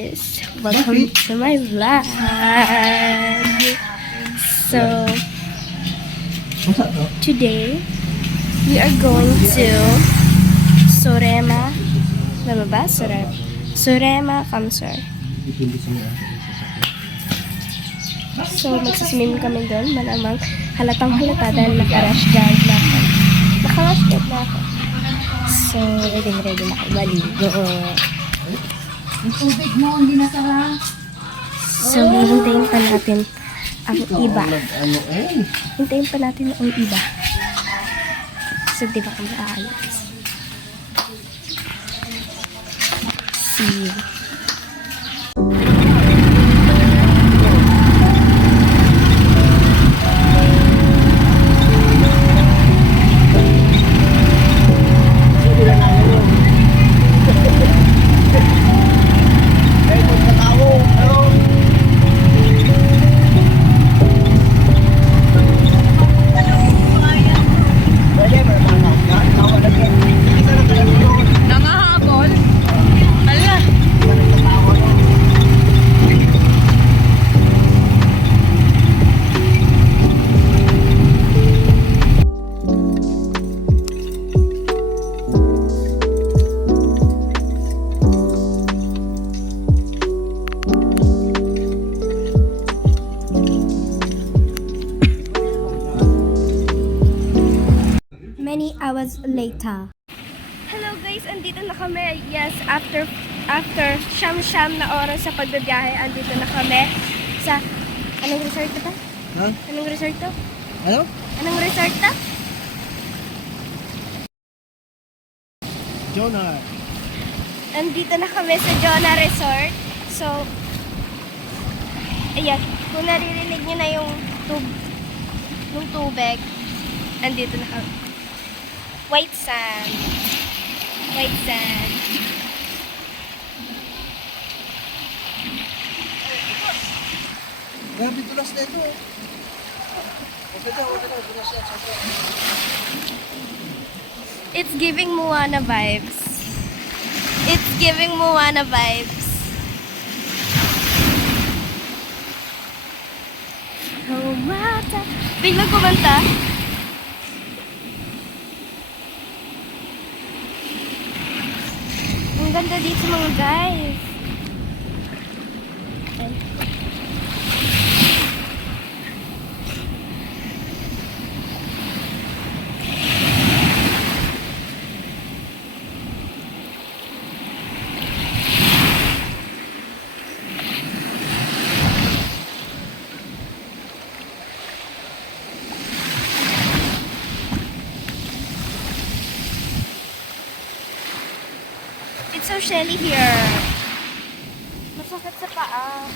ladies, welcome to my vlog. So today we are going to Surema. Tama ba? Surema Kamsur. So magsiswimming kami doon. Malamang halatang halata dahil naka-rush guard na ako. Naka-rush guard na ako. So ready na ako maligo. Yung tubig mo, hindi nasara. So, hintayin pa natin ang iba. Hintayin pa natin ang iba. So, di ba kami aayos? See you. Many hours later. Hello guys, andito na kami. Yes, after siyam-siyam na oras sa pagbabiyahe, andito na kami sa anong resort to? Ha? Anong resort to? Ano? Anong resort to? Jonah. Andito na kami sa Jonah Resort. So, ayan, kung naririnig nyo na yung tubig, andito na kami. White sand. White sand. Grabe tulas na ito eh. Huwag na, tulas yan. It's giving Moana vibes. It's giving Moana vibes. Oh, mata. Biglang kumanta. Ang ganda dito mga guys. Okay. It's so shelly here. Masakit sa paa.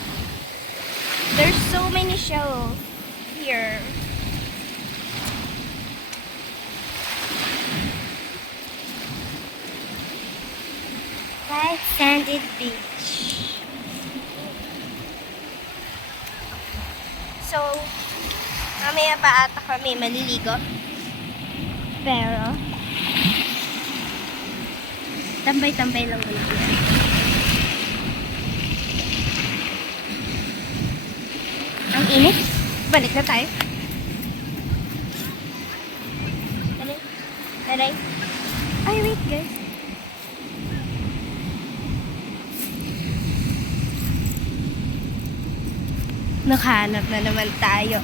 There's so many shells here. Nice sandy beach. So, mamaya pa ata kami maliligo. Pero, tambay-tambay lang muna. Ang init. Balik na tayo. Taray. Ay, wait guys. Nakahanap na naman tayo.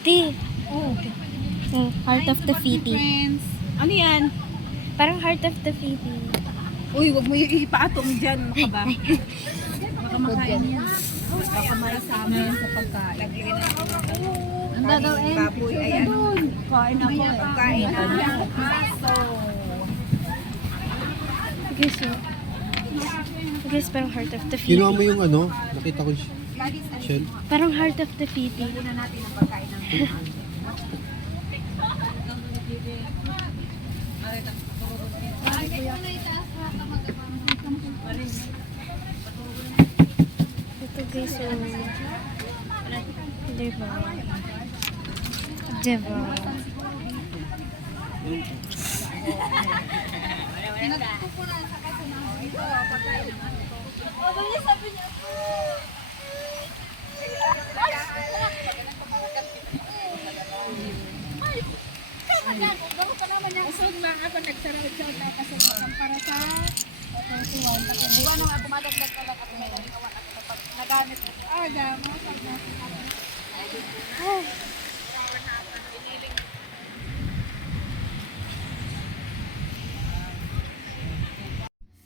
Di. Oh, Heart of the Fiti. friends. Ano yan? Parang Heart of the Fiti. Uy, wag mo ipaatong dyan. Ano ka ba? Baka makain yan. Baka marasama yan sa pagkain. Ang gagawin? Baboy ay ano? Kain ako eh. Kain na. Aso. Sige, so. Guys, parang Heart of the Kinuha mo Philippines. yung ano, nakita ko shell. Parang Heart of the Philippines. Kunan natin ang pagkain ng Ito guys, so... Diba? Diba? Usog ba nga pa nagsaraw-saw tayo kasama para sa 21. Di ba nung bumadagdag ka lang at may nagamit ko. Gama.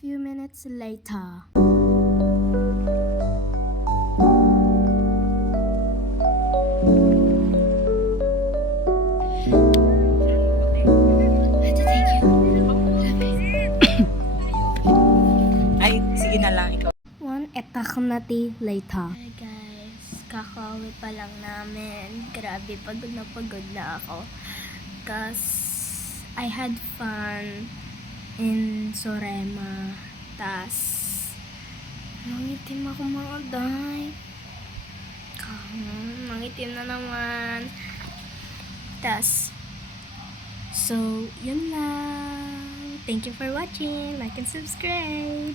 Few minutes later. Ay, sige na lang ikaw. One eternity later. Hi guys, kakauwi pa lang namin. Grabe, pagod na ako. Cause I had fun in Sorema. Tas, nangitim ako mga day. Nangitim na naman. Tas, so, yun lang. Thank you for watching. Like and subscribe.